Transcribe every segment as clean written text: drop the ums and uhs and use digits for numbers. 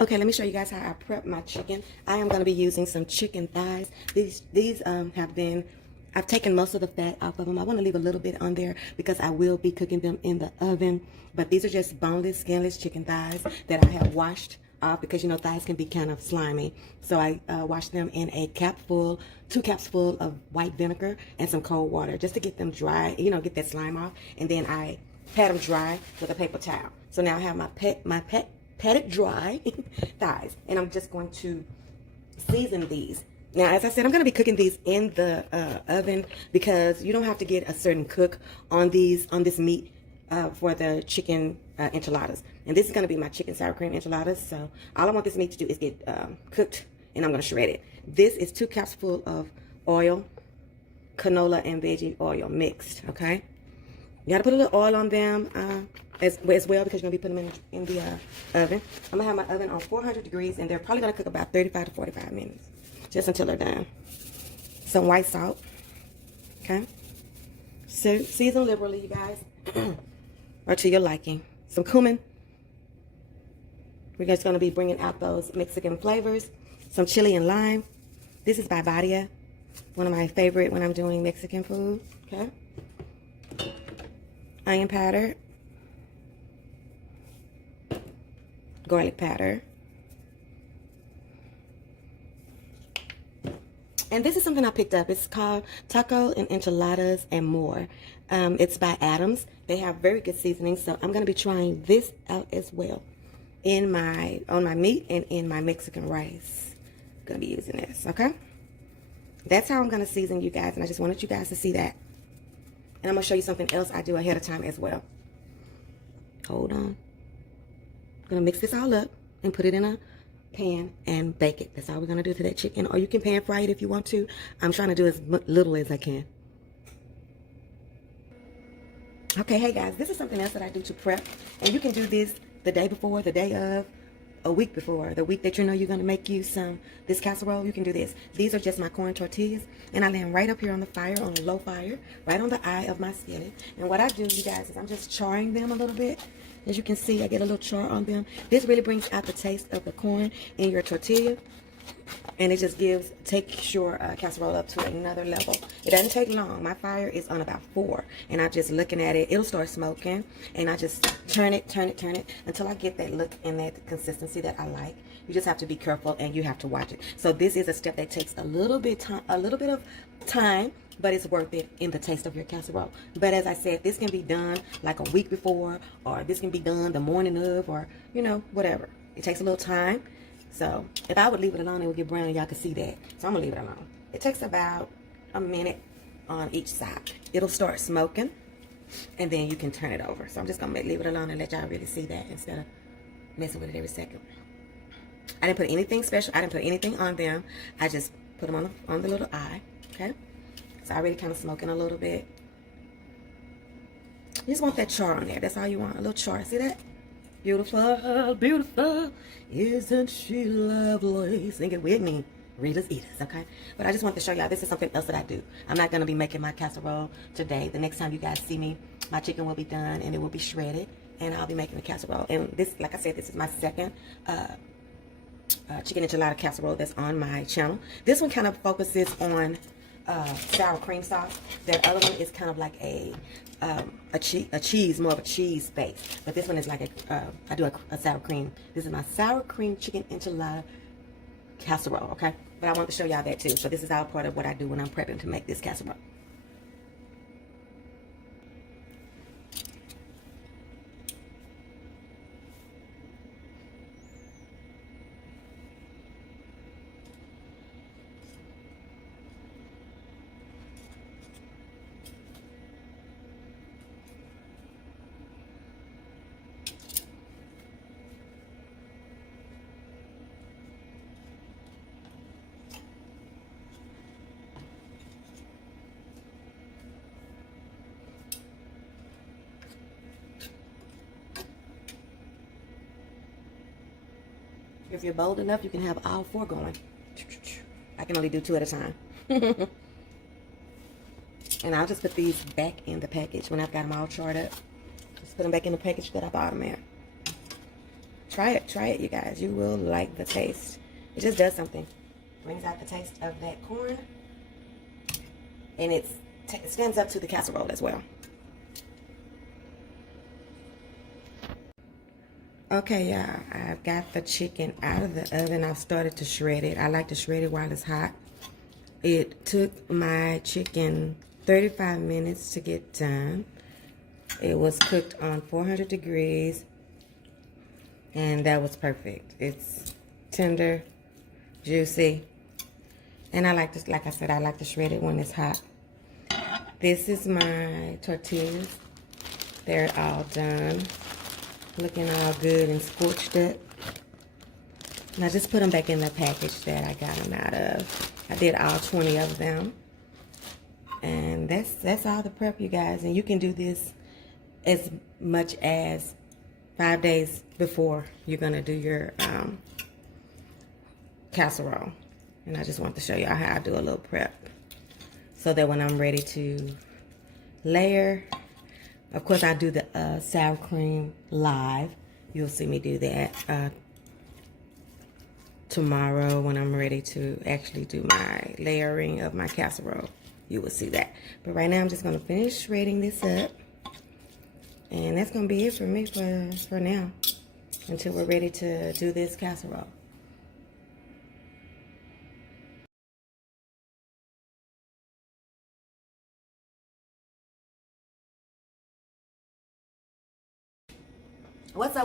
Okay, let me show you guys how I prep my chicken. I am going to be using some chicken thighs. These have been, I've taken most of the fat off of them. I want to leave a little bit on there because I will be cooking them in the oven. But these are just boneless, skinless chicken thighs that I have washed off because, you know, thighs can be kind of slimy. So I washed them in a capful, 2 cups full of white vinegar and some cold water just to get them dry, you know, get that slime off. And then I pat them dry with a paper towel. So now I have my patted dry thighs, and I'm just going to season these. Now, as I said, I'm going to be cooking these in the oven because you don't have to get a certain cook on this meat for the chicken enchiladas. And this is going to be my chicken sour cream enchiladas. So all I want this meat to do is get cooked, and I'm going to shred it. This is 2 cups full of oil, canola and veggie oil mixed. Okay, you got to put a little oil on them. As well, because you're going to be putting them in the oven. I'm going to have my oven on 400 degrees, and they're probably going to cook about 35 to 45 minutes, just until they're done. Some white salt, okay? So, season liberally, you guys, or to your liking. Some cumin. We're just going to be bringing out those Mexican flavors. Some chili and lime. This is by Badia, one of my favorite when I'm doing Mexican food, okay? Onion powder. Garlic powder. And this is something I picked up. It's called Taco and Enchiladas and More. It's by Adams. They have very good seasoning, so I'm going to be trying this out as well on my meat and in my Mexican rice. I'm going to be using this, okay? That's how I'm going to season, you guys, and I just wanted you guys to see that. And I'm going to show you something else I do ahead of time as well. Hold on. I'm going to mix this all up and put it in a pan and bake it. That's all we're going to do to that chicken. Or you can pan fry it if you want to. I'm trying to do as little as I can. Okay, hey guys, this is something else that I do to prep. And you can do this the day before, the day of, a week before, the week that you know you're going to make you this casserole. You can do this. These are just my corn tortillas. And I lay them right up here on the fire, on a low fire, right on the eye of my skillet. And what I do, you guys, is I'm just charring them a little bit. As you can see, I get a little char on them. This really brings out the taste of the corn in your tortilla. And it just takes your casserole up to another level. It doesn't take long. My fire is on about 4. And I'm just looking at it. It'll start smoking. And I just turn it until I get that look and that consistency that I like. You just have to be careful and you have to watch it. So this is a step that takes a little bit of time, but it's worth it in the taste of your casserole. But as I said, this can be done like a week before, or this can be done the morning of, or, you know, whatever. It takes a little time. So if I would leave it alone, it would get brown and y'all could see that. So I'm going to leave it alone. It takes about a minute on each side. It'll start smoking, and then you can turn it over. So I'm just going to leave it alone and let y'all really see that instead of messing with it every second. I didn't put anything special. I didn't put anything on them. I just put them on the little eye. Okay? So I already kind of smoking a little bit. You just want that char on there. That's all you want. A little char. See that? Beautiful, beautiful. Isn't she lovely? Sing it with me. RitasEatas, okay? But I just want to show y'all this is something else that I do. I'm not going to be making my casserole today. The next time you guys see me, my chicken will be done and it will be shredded. And I'll be making the casserole. And this, like I said, this is my second chicken enchilada casserole that's on my channel. This one kind of focuses on sour cream sauce. That other one is kind of like a cheese, more of a cheese base. But this one is like I do a sour cream. This is my sour cream chicken enchilada casserole, okay? But I want to show y'all that too. So this is all part of what I do when I'm prepping to make this casserole. If you're bold enough, you can have all 4 going. I can only do 2 at a time. And I'll just put these back in the package when I've got them all charred up. Just put them back in the package that I bought them at. Try it, you guys. You will like the taste. It just does something. Brings out the taste of that corn. And it stands up to the casserole as well. Okay, y'all, I've got the chicken out of the oven. I've started to shred it. I like to shred it while it's hot. It took my chicken 35 minutes to get done. It was cooked on 400 degrees, and that was perfect. It's tender, juicy, and I like to, like I said, I like to shred it when it's hot. This is my tortillas. They're all done. Looking all good and scorched up. And I just put them back in the package that I got them out of. I did all 20 of them. And that's all the prep, you guys. And you can do this as much as 5 days before you're going to do your casserole. And I just want to show you how I do a little prep. So that when I'm ready to layer, of course, I do the sour cream live. You'll see me do that tomorrow when I'm ready to actually do my layering of my casserole. You will see that. But right now, I'm just going to finish shredding this up. And that's going to be it for me for now. Until we're ready to do this casserole. What's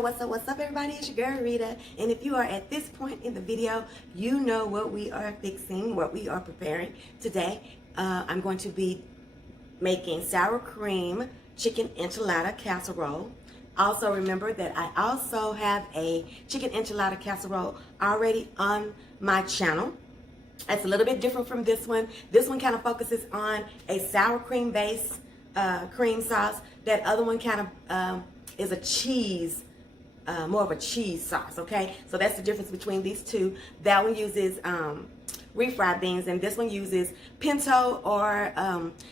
up, everybody? It's your girl, Rita. And if you are at this point in the video, you know what we are fixing, what we are preparing today. I'm going to be making sour cream chicken enchilada casserole. Also, remember that I also have a chicken enchilada casserole already on my channel. It's a little bit different from this one. This one kind of focuses on a sour cream base cream sauce. That other one kind of is a cheese, more of a cheese sauce, okay? So that's the difference between these two. That one uses refried beans, and this one uses pinto or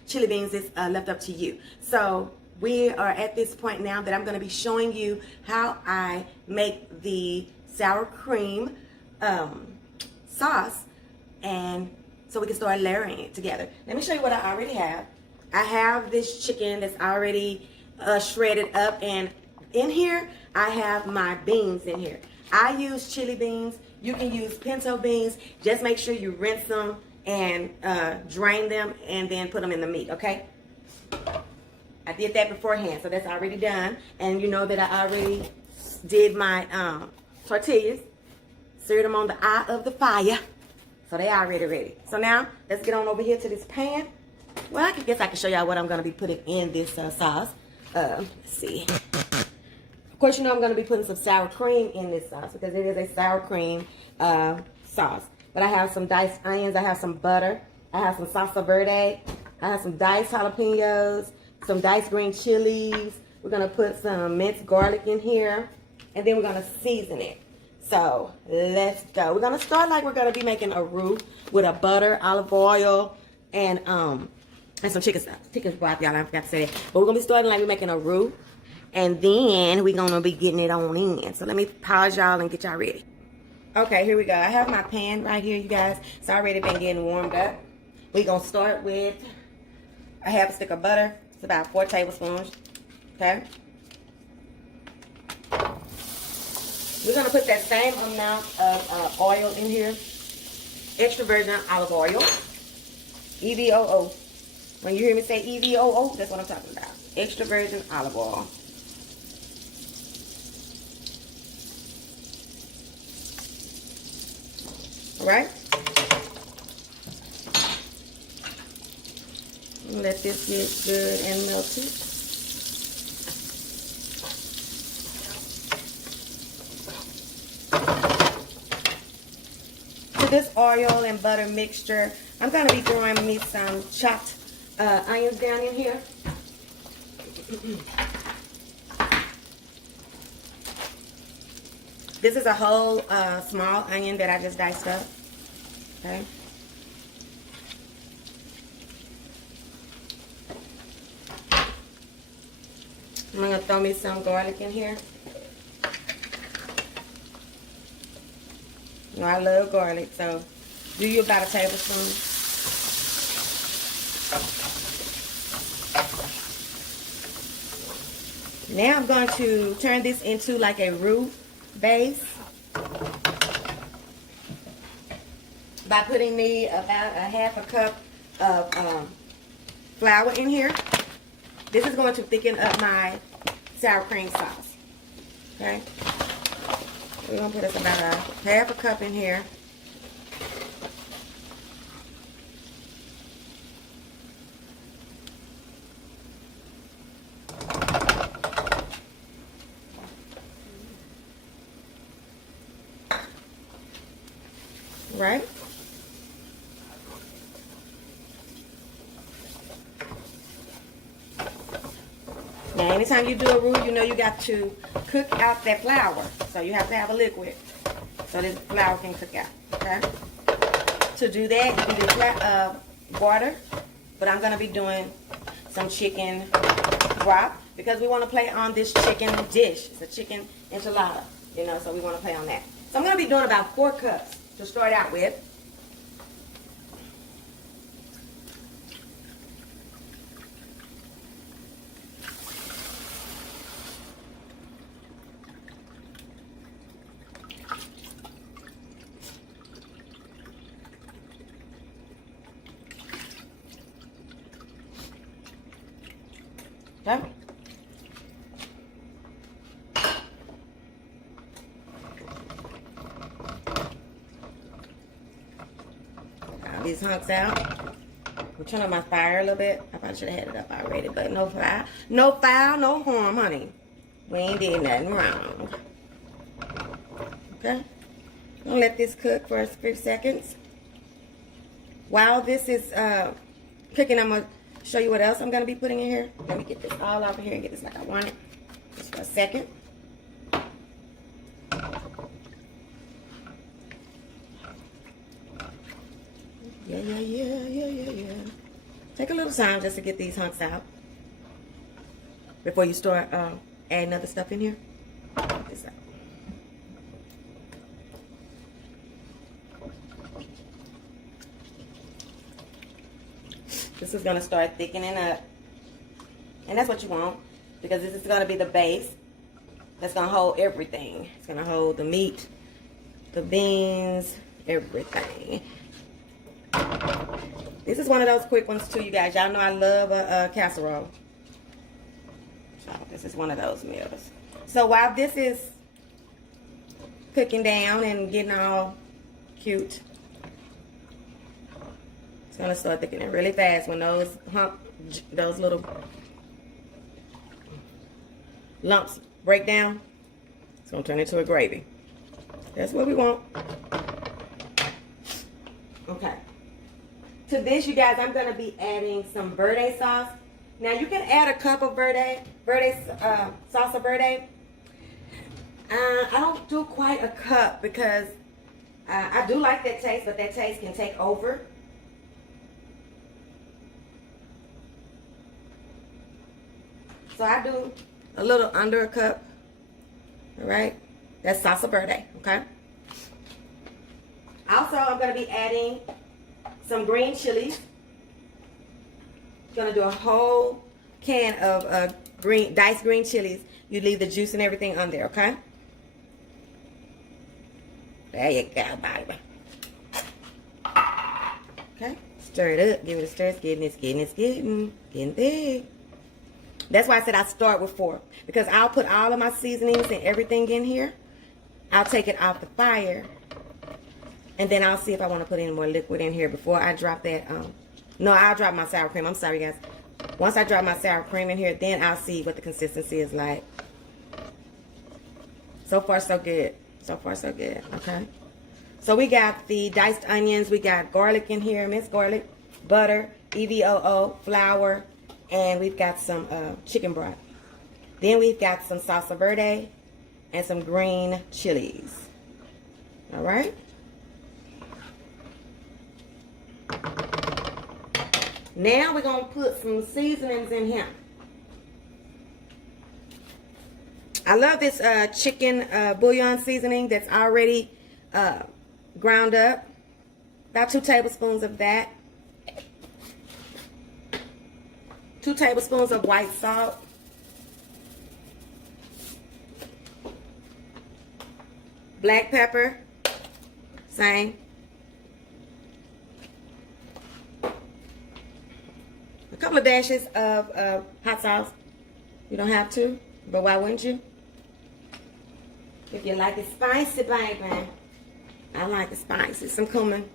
chili beans. It's left up to you. So we are at this point now that I'm going to be showing you how I make the sour cream sauce, and so we can start layering it together. Let me show you what I already have. I have this chicken that's already shredded up, and in here I have my beans in here. I use chili beans. You can use pinto beans. Just make sure you rinse them and drain them and then put them in the meat, okay? I did that beforehand, so that's already done. And you know that I already did my tortillas, seared them on the eye of the fire, so they already ready. So now let's get on over here to this pan. Well, I guess I can show y'all what I'm going to be putting in this sauce. Let's see. Of course, you know I'm going to be putting some sour cream in this sauce because it is a sour cream sauce. But I have some diced onions. I have some butter. I have some salsa verde. I have some diced jalapenos, some diced green chilies. We're going to put some minced garlic in here. And then we're going to season it. So, let's go. We're going to start like we're going to be making a roux with a butter, olive oil, and some chicken broth, y'all. I forgot to say that. But we're going to be starting like we're making a roux. And then we're going to be getting it on in. So let me pause y'all and get y'all ready. Okay, here we go. I have my pan right here, you guys. It's already been getting warmed up. We're going to start with a half a stick of butter. It's about 4 tablespoons. Okay. We're going to put that same amount of oil in here. Extra virgin olive oil. EVOO. When you hear me say EVOO, that's what I'm talking about. Extra virgin olive oil. Alright? Let this get good and melted. To this oil and butter mixture, I'm going to be throwing me some chopped onions down in here. This is a whole small onion that I just diced up. Okay. I'm going to throw me some garlic in here. You know, I love garlic, so do you about a tablespoon. Now I'm going to turn this into like a roux base by putting me about a half a cup of flour in here. This is going to thicken up my sour cream sauce. Okay, we're going to put us about a half a cup in here. Right? Now, anytime you do a roux, you know you got to cook out that flour. So you have to have a liquid so this flour can cook out. Okay? To do that, you can do water, but I'm going to be doing some chicken broth because we want to play on this chicken dish. It's a chicken enchilada, you know, so we want to play on that. So I'm going to be doing about 4 cups to start out with. Okay. These hunks out. I'm turning up my fire a little bit. I probably should have had it up already, but no fire. No foul, no harm, honey. We ain't did nothing wrong. Okay? I'm gonna let this cook for a few seconds. While this is cooking, I'm gonna show you what else I'm gonna be putting in here. Let me get this all over here and get this like I want it. Just for a second. Yeah. Take a little time just to get these hunks out before you start adding other stuff in here. Get this out. This is going to start thickening up, and that's what you want because this is going to be the base that's going to hold everything. It's going to hold the meat, the beans, everything. This is one of those quick ones too, you guys. Y'all know I love a casserole. So this is one of those meals. So while this is cooking down and getting all cute, it's gonna start thickening really fast. When those little lumps break down, it's gonna turn into a gravy. That's what we want. Okay. To this, you guys, I'm going to be adding some verde sauce. Now, you can add a cup of salsa verde. I don't do quite a cup because I do like that taste, but that taste can take over. So I do a little under a cup. All right? That's salsa verde, okay? Also, I'm going to be adding some green chilies. Gonna do a whole can of diced green chilies. You leave the juice and everything on there, okay? There you go, baby. Okay, stir it up. Give it a stir. It's getting thick. That's why I said I start with 4 because I'll put all of my seasonings and everything in here. I'll take it off the fire. And then I'll see if I want to put any more liquid in here before I drop that. No, I'll drop my sour cream. I'm sorry, guys. Once I drop my sour cream in here, then I'll see what the consistency is like. So far, so good. So far, so good. Okay. So we got the diced onions. We got garlic in here, minced garlic, butter, EVOO, flour, and we've got some chicken broth. Then we've got some salsa verde and some green chilies. All right. Now we're going to put some seasonings in here. I love this chicken bouillon seasoning that's already ground up. About 2 tablespoons of that. 2 tablespoons of white salt. Black pepper. Same. A couple of dashes of hot sauce. You don't have to, but why wouldn't you? If you like it spicy, baby. I like it spicy. Some cumin.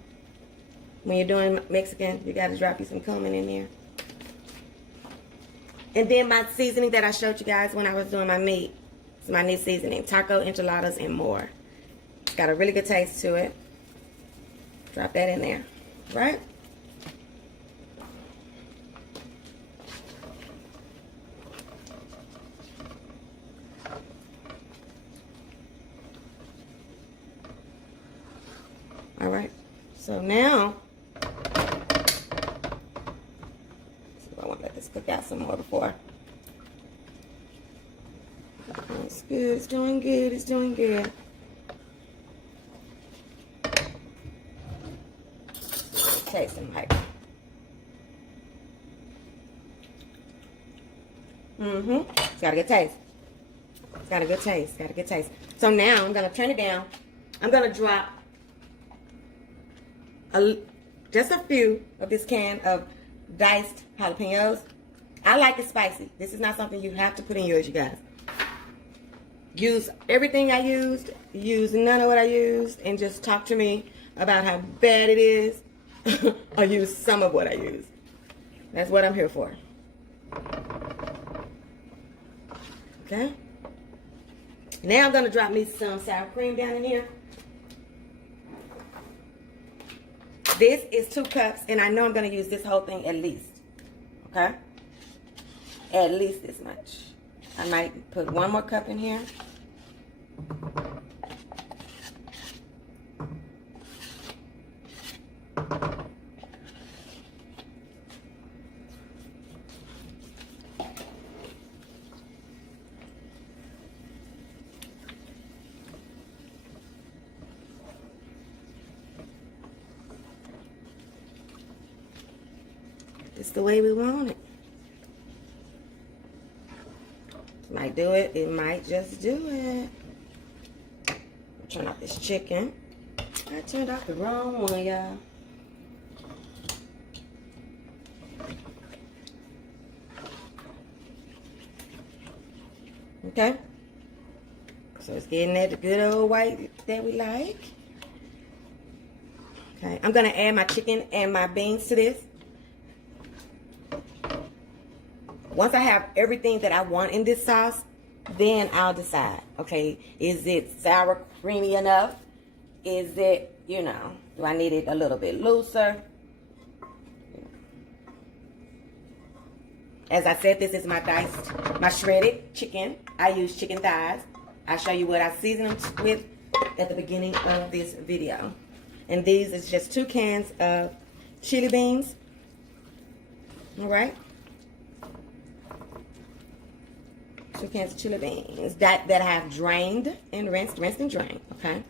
When you're doing Mexican, you got to drop you some cumin in there. And then my seasoning that I showed you guys when I was doing my meat. It's my new seasoning. Taco, enchiladas, and more. It's got a really good taste to it. Drop that in there. Right? All right. So now, I want to let this cook out some more before. It's good. It's doing good. It's doing good. Tasting like. It's got a good taste. It's got a good taste. It's got a good taste. So now I'm gonna turn it down. I'm gonna drop just a few of this can of diced jalapenos. I like it spicy. This is not something you have to put in yours, you guys. Use everything I used. Use none of what I used. And just talk to me about how bad it is. Or use some of what I used. That's what I'm here for. Okay. Now I'm going to drop me some sour cream down in here. This is 2 cups, and I know I'm going to use this whole thing at least. Okay? At least this much. I might put 1 more cup in here. It's the way we want it. Might do it. It might just do it. Turn off this chicken. I turned off the wrong one, y'all. Okay. So it's getting that the good old white that we like. Okay. I'm going to add my chicken and my beans to this. Once I have everything that I want in this sauce, then I'll decide, okay, is it sour creamy enough? Is it, you know, do I need it a little bit looser? As I said, this is my diced, my shredded chicken. I use chicken thighs. I'll show you what I season them with at the beginning of this video. And these is just 2 cans of chili beans. All right. 2 cans of chili beans that I have drained and rinsed and drained, okay?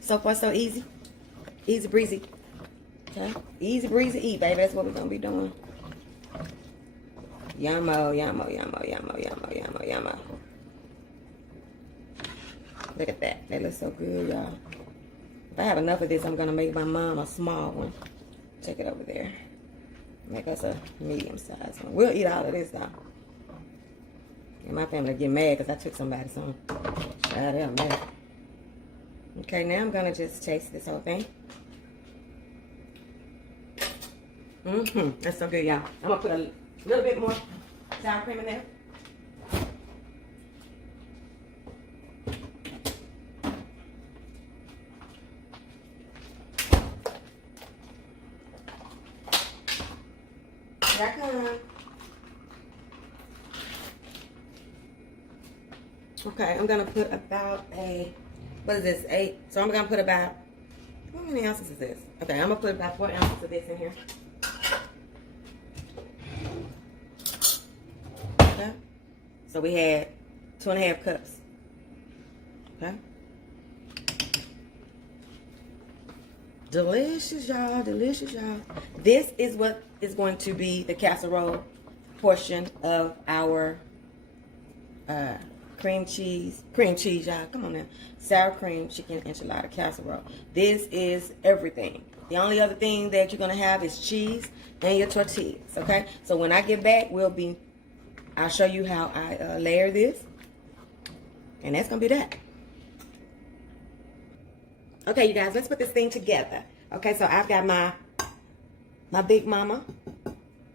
So far, so easy. Easy breezy. Okay? Easy breezy eat, baby. That's what we're going to be doing. Yummo, yummo, yummo, yummo, yummo, yummo, yummo. Look at that. That looks so good, y'all. If I have enough of this, I'm going to make my mom a small one. Take it over there. Make us a medium size one. We'll eat all of this, though. And my family get mad because I took somebody's home. Shout out, man. Okay, now I'm going to just taste this whole thing. That's so good, y'all. I'm going to put a little bit more sour cream in there. Here I come. Okay, I'm going to put about what is this, 8? So I'm going to put about, how many ounces is this? Okay, I'm going to put about 4 ounces of this in here. Okay. So we had 2.5 cups. Okay. Delicious, y'all. Delicious, y'all. This is what is going to be the casserole portion of our cream cheese, y'all. Come on now. Sour cream chicken enchilada casserole. This is everything. The only other thing that you're going to have is cheese and your tortillas, okay? So when I get back, I'll show you how I layer this. And that's going to be that. Okay, you guys, let's put this thing together. Okay, so I've got my Big Mama,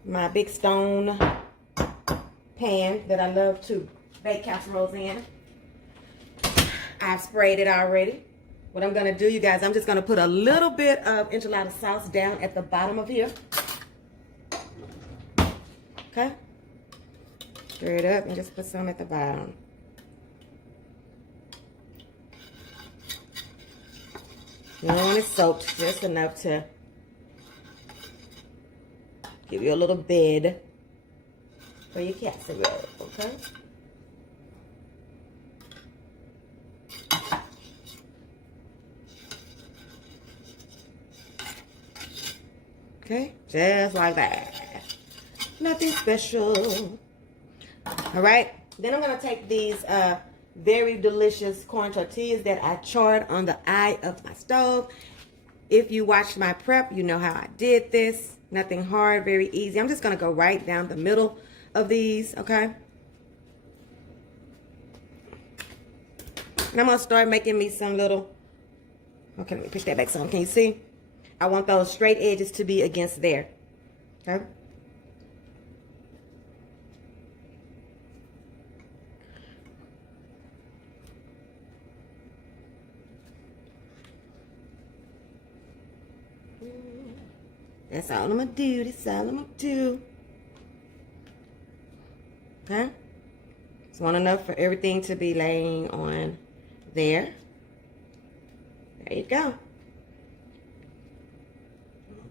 my big stone pan that I love to bake casseroles in. I've sprayed it already. What I'm going to do, you guys, I'm just going to put a little bit of enchilada sauce down at the bottom of here. Okay? Stir it up and just put some at the bottom. You don't want it soaked, just enough to give you a little bed for your casserole, okay? Okay, just like that. Nothing special. All right, then I'm gonna take these very delicious corn tortillas that I charred on the eye of my stove. If you watched my prep, you know how I did this. Nothing hard, very easy. I'm just gonna go right down the middle of these, okay? And I'm gonna start making me some little, okay, let me push that back some. Can you see? I want those straight edges to be against there, okay? That's all I'm gonna do. That's all I'm gonna do. Okay? Just want enough for everything to be laying on there. There you go.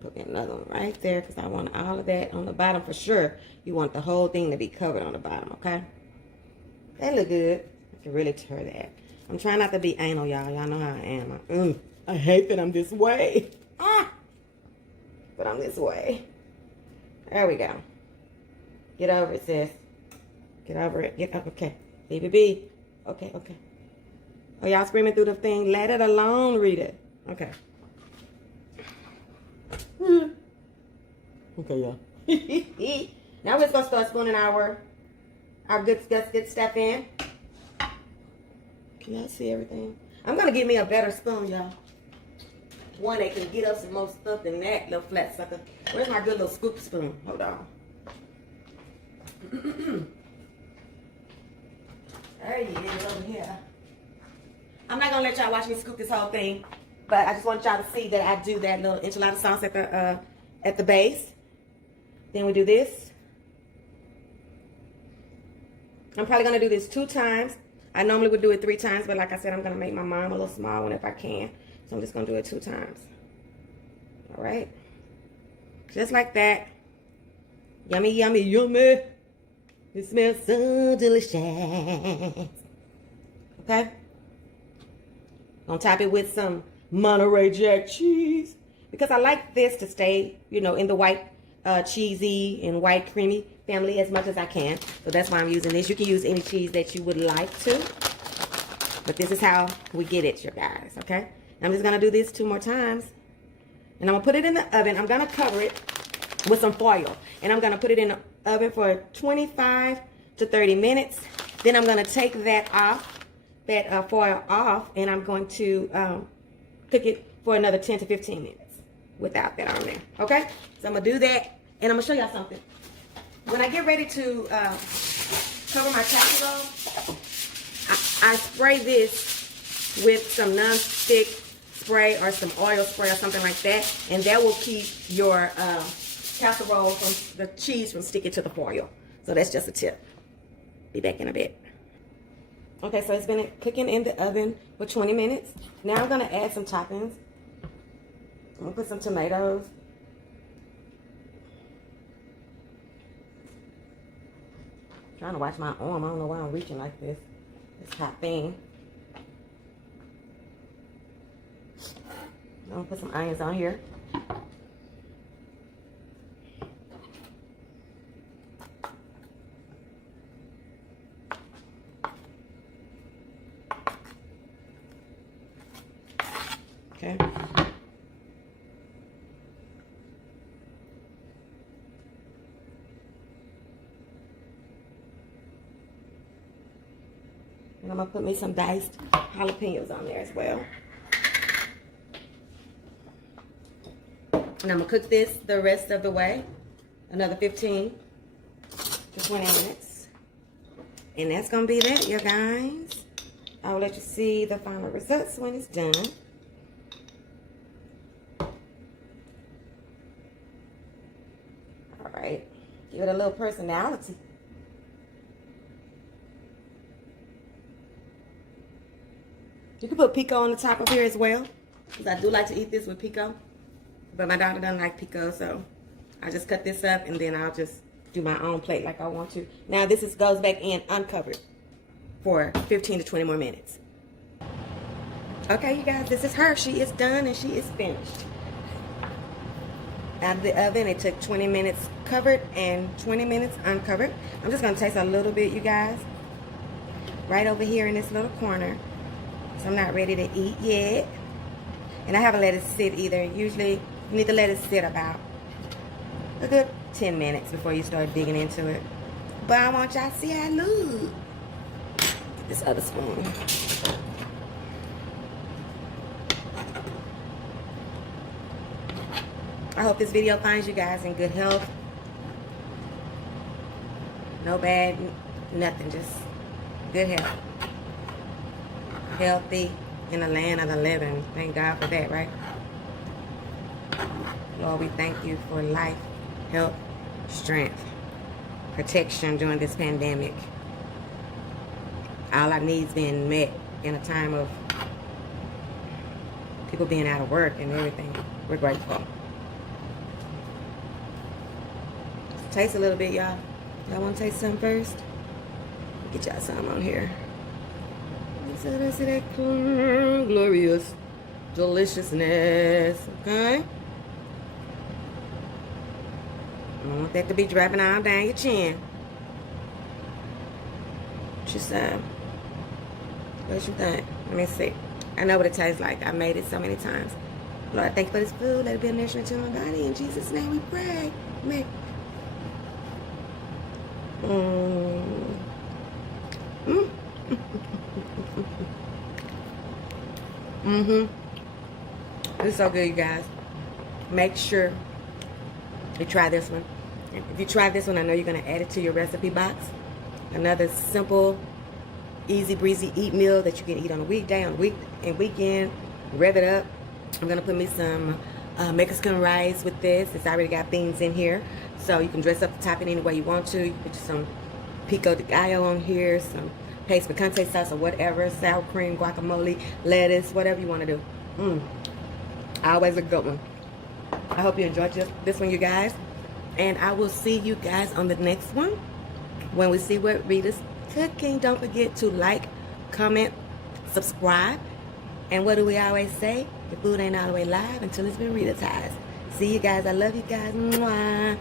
Put another one right there because I want all of that on the bottom for sure. You want the whole thing to be covered on the bottom, okay? That look good. I can really tear that. I'm trying not to be anal, y'all. Y'all know how I am. I hate that I'm this way. But I'm this way. There we go. Get over it, sis. Get over it. Get up. Okay. BBB. Okay, okay. Oh, y'all screaming through the thing. Let it alone, Rita. Okay. Okay, y'all. Now we're just going to start spooning our good stuff in. Can y'all see everything? I'm going to get me a better spoon, y'all. One that can get up some more stuff than that little flat sucker. Where's my good little scoop spoon? Hold on. There he is over here. I'm not going to let y'all watch me scoop this whole thing. But I just want y'all to see that I do that little enchilada sauce at the base. Then we do this. I'm probably going to do this 2 times. I normally would do it 3 times. But like I said, I'm going to make my mom a little small one if I can. So I'm just going to do it 2 times. All right. Just like that. Yummy, yummy, yummy. It smells so delicious. Okay. Gonna top it with some Monterey Jack cheese. Because I like this to stay, you know, in the white cheesy and white creamy family as much as I can. So that's why I'm using this. You can use any cheese that you would like to. But this is how we get it, you guys. Okay. I'm just going to do this 2 more times. And I'm going to put it in the oven. I'm going to cover it with some foil. And I'm going to put it in the oven for 25 to 30 minutes. Then I'm going to take that off, that foil off. And I'm going to cook it for another 10 to 15 minutes without that on there. Okay? So I'm going to do that. And I'm going to show y'all something. When I get ready to cover my casserole, I spray this with some non-stick spray or some oil spray or something like that, and that will keep your casserole from the cheese from sticking to the foil. So that's just a tip. Be back in a bit. Okay, so it's been cooking in the oven for 20 minutes. Now I'm gonna add some toppings. I'm gonna put some tomatoes. I'm trying to watch my arm. I don't know why I'm reaching like this. This hot thing. I'm gonna put some onions on here. Okay. And I'm gonna put me some diced jalapenos on there as well. And I'm gonna cook this the rest of the way, another 15 to 20 minutes. And that's gonna be that, you guys. I'll let you see the final results when it's done. All right, give it a little personality. You can put pico on the top of here as well, because I do like to eat this with pico. But my daughter doesn't like pico, so I just cut this up and then I'll just do my own plate like I want to. Now this goes back in uncovered for 15 to 20 more minutes. Okay, you guys, this is her. She is done and she is finished. Out of the oven, it took 20 minutes covered and 20 minutes uncovered. I'm just gonna taste a little bit, you guys. Right over here in this little corner. So I'm not ready to eat yet. And I haven't let it sit either. Usually, you need to let it sit about a good 10 minutes before you start digging into it. But I want y'all to see how it looks. This other spoon. I hope this video finds you guys in good health. No bad, nothing, just good health. Healthy in the land of the living. Thank God for that, right? Lord, we thank you for life, health, strength, protection during this pandemic. All our needs being met in a time of people being out of work and everything. We're grateful. Taste a little bit, y'all. Y'all want to taste some first? Get y'all some on here. So that's that glorious deliciousness, okay? I don't want that to be dropping all down your chin. Just, what you think? Let me see. I know what it tastes like. I made it so many times. Lord, thank you for this food. Let it be a nourishment to my body. In Jesus' name we pray. Amen. It's so good, you guys. Make sure you try this one. If you try this one, I know you're going to add it to your recipe box. Another simple, easy breezy eat meal that you can eat on a weekday, on a weekend. Rev it up. I'm going to put me some Mexican rice with this. It's already got beans in here. So you can dress up the topping any way you want to. You can put some pico de gallo on here, some paste picante sauce or whatever, sour cream, guacamole, lettuce, whatever you want to do. Always a good one. I hope you enjoyed this one, you guys. And I will see you guys on the next one when we see what Rita's cooking. Don't forget to like, comment, subscribe. And what do we always say? The food ain't all the way live until it's been Ritasized. See you guys. I love you guys. Mwah.